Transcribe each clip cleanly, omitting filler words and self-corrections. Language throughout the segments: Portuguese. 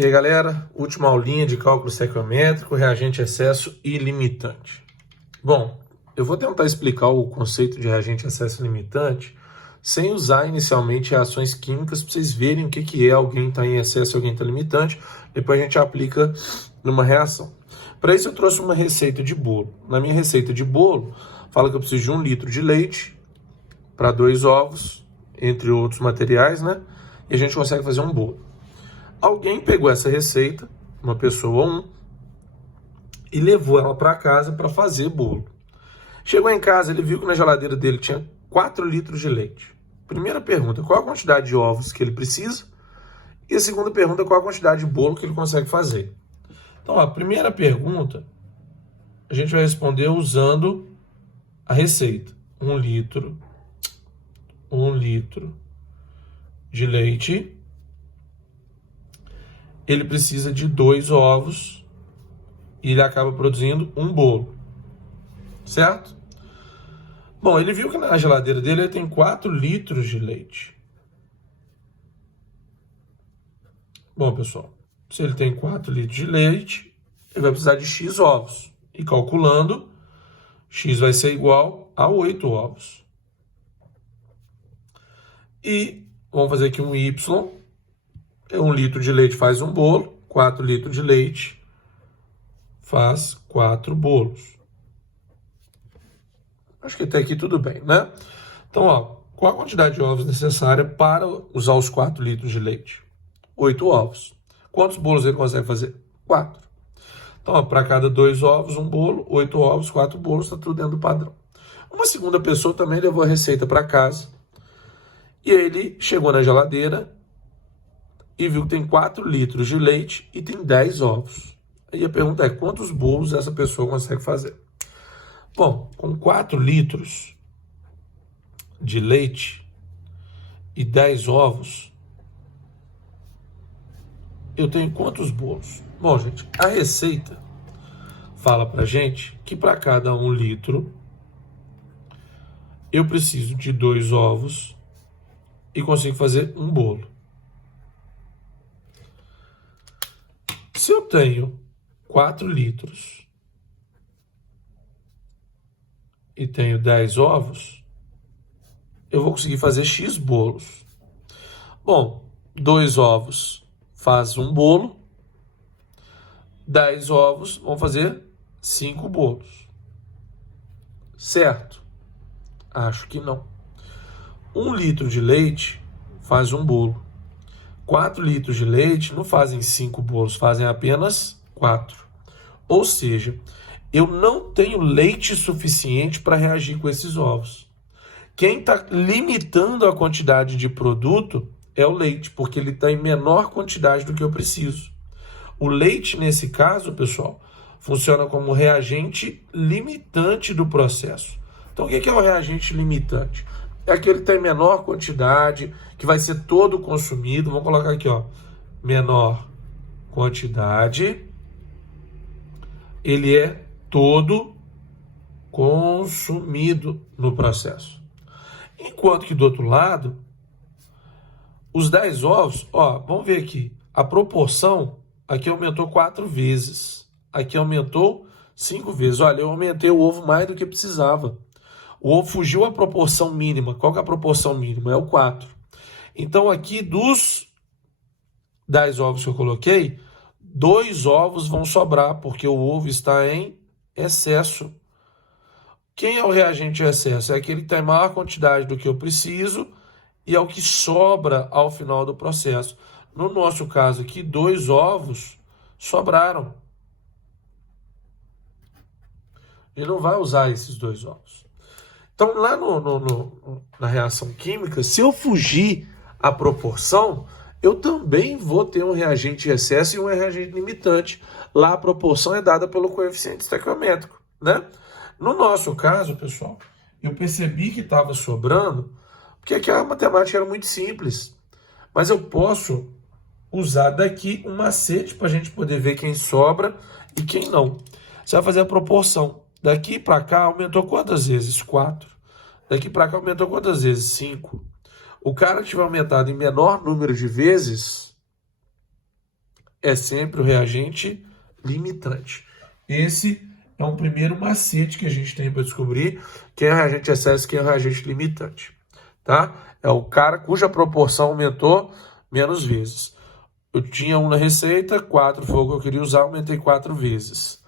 E aí, galera, última aulinha de cálculo estequiométrico, reagente, excesso e limitante. Bom, eu vou tentar explicar o conceito de reagente, excesso e limitante sem usar inicialmente reações químicas para vocês verem o que é alguém está em excesso e alguém está limitante. Depois a gente aplica numa reação. Para isso eu trouxe uma receita de bolo. Na minha receita de bolo, fala que eu preciso de 1 litro de leite para 2 ovos, entre outros materiais, né? E a gente consegue fazer um bolo. Alguém pegou essa receita, uma pessoa 1, e levou ela para casa para fazer bolo. Chegou em casa, ele viu que na geladeira dele tinha 4 litros de leite. Primeira pergunta, qual a quantidade de ovos que ele precisa? E a segunda pergunta, qual a quantidade de bolo que ele consegue fazer? Então, a primeira pergunta, a gente vai responder usando a receita. 1 litro de leite. Ele precisa de 2 ovos e ele acaba produzindo um bolo, certo? Bom, ele viu que na geladeira dele tem 4 litros de leite. Bom, pessoal, se ele tem 4 litros de leite, ele vai precisar de X ovos. E calculando, X vai ser igual a 8 ovos. E vamos fazer aqui um Y. 1 litro de leite faz um bolo, 4 litros de leite faz 4 bolos. Acho que até aqui tudo bem, né? Então, ó, qual a quantidade de ovos necessária para usar os 4 litros de leite? 8 ovos. Quantos bolos ele consegue fazer? 4. Então, ó, para cada 2 ovos, um bolo, 8 ovos, 4 bolos, está tudo dentro do padrão. Uma segunda pessoa também levou a receita para casa e ele chegou na geladeira e viu que tem 4 litros de leite e tem 10 ovos. Aí a pergunta é, quantos bolos essa pessoa consegue fazer? Bom, com 4 litros de leite e 10 ovos, eu tenho quantos bolos? Bom, gente, a receita fala pra gente que para cada 1 litro eu preciso de 2 ovos e consigo fazer um bolo. Se eu tenho 4 litros e tenho 10 ovos, eu vou conseguir fazer X bolos. Bom, 2 ovos faz um bolo, 10 ovos vão fazer 5 bolos. Certo? Acho que não. 1 litro de leite faz um bolo. 4 litros de leite não fazem 5 bolos, fazem apenas 4. Ou seja, eu não tenho leite suficiente para reagir com esses ovos. Quem está limitando a quantidade de produto é o leite, porque ele está em menor quantidade do que eu preciso. O leite, nesse caso, pessoal, funciona como reagente limitante do processo. Então, o que é o reagente limitante? É aquele que está em menor quantidade, que vai ser todo consumido. Vamos colocar aqui, ó, menor quantidade, ele é todo consumido no processo. Enquanto que do outro lado, os 10 ovos, ó, vamos ver aqui, a proporção aqui aumentou 4 vezes, aqui aumentou 5 vezes. Olha, eu aumentei o ovo mais do que precisava. O ovo fugiu à proporção mínima. Qual que é a proporção mínima? É o 4. Então, aqui dos 10 ovos que eu coloquei, 2 ovos vão sobrar, porque o ovo está em excesso. Quem é o reagente em excesso? É aquele que tem maior quantidade do que eu preciso e é o que sobra ao final do processo. No nosso caso aqui, 2 ovos sobraram. Ele não vai usar esses 2 ovos. Então, lá na reação química, se eu fugir à proporção, eu também vou ter um reagente de excesso e um reagente limitante. Lá a proporção é dada pelo coeficiente estequiométrico, né? No nosso caso, pessoal, eu percebi que estava sobrando, porque aqui a matemática era muito simples. Mas eu posso usar daqui um macete para a gente poder ver quem sobra e quem não. Você vai fazer a proporção. Daqui para cá aumentou quantas vezes? 4. Daqui para cá aumentou quantas vezes? 5. O cara que tiver aumentado em menor número de vezes é sempre o reagente limitante. Esse é um primeiro macete que a gente tem para descobrir quem é o reagente excesso e quem é o reagente limitante. Tá? É o cara cuja proporção aumentou menos vezes. Eu tinha 1 na receita, 4 foi o que eu queria usar, aumentei 4 vezes.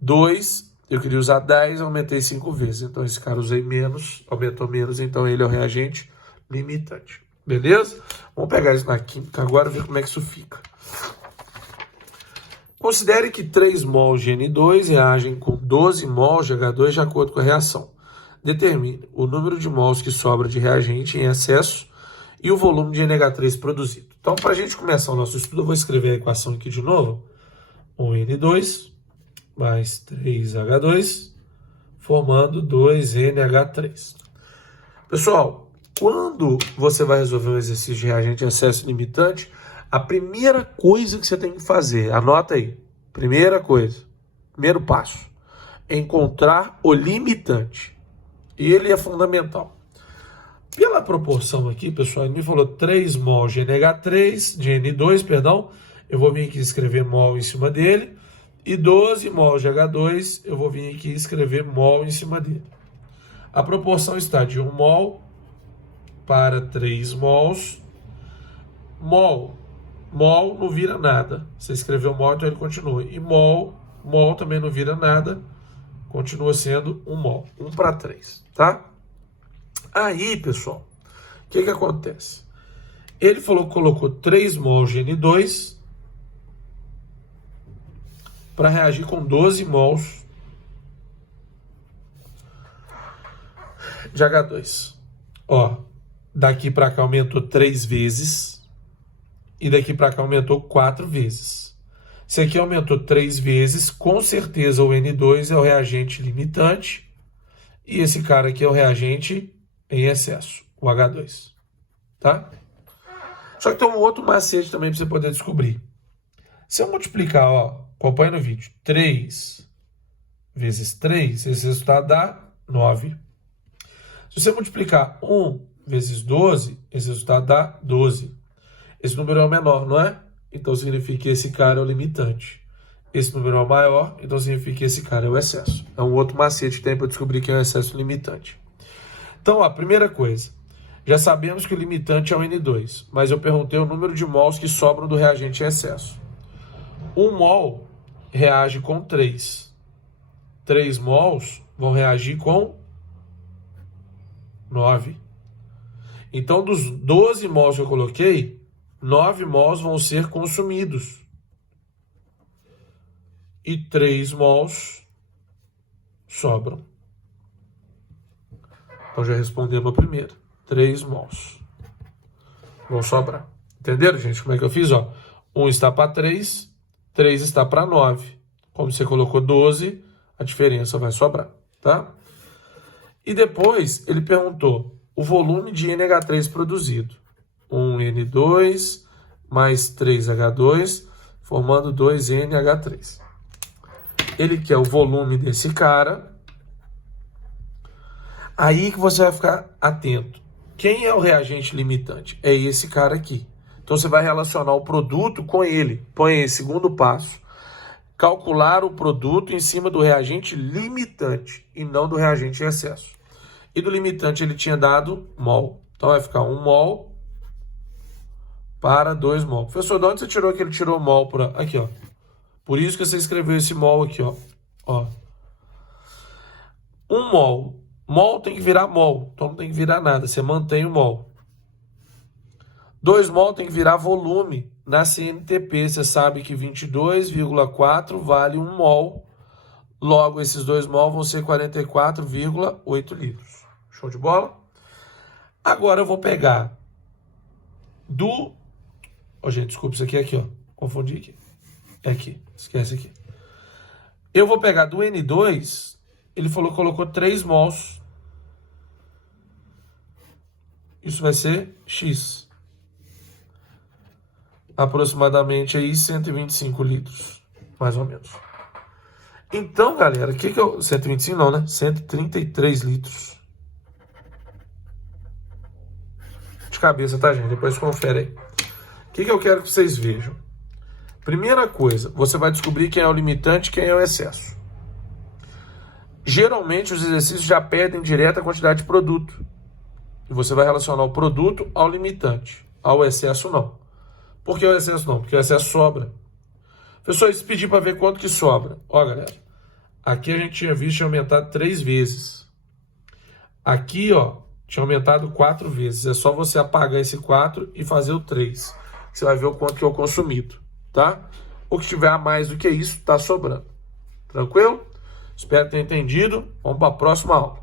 2, eu queria usar 10, aumentei 5 vezes. Então esse cara usei menos, aumentou menos, então ele é o reagente limitante. Beleza? Vamos pegar isso na química agora e ver como é que isso fica. Considere que 3 mols de N2 reagem com 12 mols de H2 de acordo com a reação. Determine o número de mols que sobra de reagente em excesso e o volume de NH3 produzido. Então, para a gente começar o nosso estudo, eu vou escrever a equação aqui de novo. 1N2 mais 3H2, formando 2NH3. Pessoal, quando você vai resolver um exercício de reagente excesso limitante, a primeira coisa que você tem que fazer, anota aí, primeira coisa, primeiro passo, é encontrar o limitante. E ele é fundamental. Pela proporção aqui, pessoal, ele me falou 3 mol de NH3, de N2, perdão, eu vou vir aqui escrever mol em cima dele, e 12 mol de H2, eu vou vir aqui escrever mol em cima dele. A proporção está de 1 mol para 3 mols. Mol não vira nada. Você escreveu mol, então ele continua. E mol também não vira nada. Continua sendo 1 mol. 1 para 3, tá? Aí, pessoal, o que acontece? Ele falou que colocou 3 mols de N2 para reagir com 12 mols de H2. Ó, daqui para cá aumentou 3 vezes. E daqui para cá aumentou 4 vezes. Se aqui aumentou 3 vezes, com certeza o N2 é o reagente limitante. E esse cara aqui é o reagente em excesso, o H2. Tá? Só que tem um outro macete também para você poder descobrir. Se eu multiplicar, ó, acompanha no vídeo, 3 vezes 3, esse resultado dá 9. Se você multiplicar 1 vezes 12, esse resultado dá 12. Esse número é o menor, não é? Então significa que esse cara é o limitante. Esse número é o maior, então significa que esse cara é o excesso. É um outro macete que tem para descobrir que é o excesso limitante. Então, a primeira coisa, já sabemos que o limitante é o N2, mas eu perguntei o número de mols que sobram do reagente em excesso. 1 mol reage com 3. 3 mols vão reagir com 9. Então, dos 12 mols que eu coloquei, 9 mols vão ser consumidos. E 3 mols sobram. Então já respondemos a primeira. 3 mols vão sobrar. Entenderam, gente? Como é que eu fiz? Ó, 1 está para 3, 3 está para 9. Como você colocou 12, a diferença vai sobrar, tá? E depois ele perguntou o volume de NH3 produzido. 1N2 mais 3H2, formando 2NH3. Ele quer o volume desse cara. Aí que você vai ficar atento. Quem é o reagente limitante? É esse cara aqui. Então você vai relacionar o produto com ele. Põe aí, segundo passo. Calcular o produto em cima do reagente limitante e não do reagente em excesso. E do limitante ele tinha dado mol. Então vai ficar 1 mol para 2 mol. Professor, de onde você tirou que ele tirou mol? Aqui, ó. Por isso que você escreveu esse mol aqui, ó. 1 mol. Mol tem que virar mol. Então não tem que virar nada. Você mantém o mol. 2 mol tem que virar volume. Na CNTP, você sabe que 22,4 vale 1 mol. Logo, esses 2 mol vão ser 44,8 litros. Show de bola? Agora eu vou pegar do... Ó, gente, desculpa, isso aqui, ó. Confundi aqui. É aqui. Esquece aqui. Eu vou pegar do N2. Ele falou que colocou 3 mols. Isso vai ser X. Aproximadamente aí 125 litros. Mais ou menos. Então, galera, o que eu... 125 não, né? 133 litros. De cabeça, tá, gente? Depois confere aí. O que eu quero que vocês vejam? Primeira coisa, você vai descobrir quem é o limitante e quem é o excesso. Geralmente os exercícios já pedem direta a quantidade de produto. E você vai relacionar o produto ao limitante. Ao excesso não. Por que o excesso não? Porque o excesso sobra. Professor, e se pedir para ver quanto que sobra? Ó, galera, aqui a gente tinha visto tinha aumentado 3 vezes. Aqui, ó, tinha aumentado 4 vezes. É só você apagar esse 4 e fazer o 3. Você vai ver o quanto que é o consumido, tá? O que tiver a mais do que isso, tá sobrando. Tranquilo? Espero ter entendido. Vamos para a próxima aula.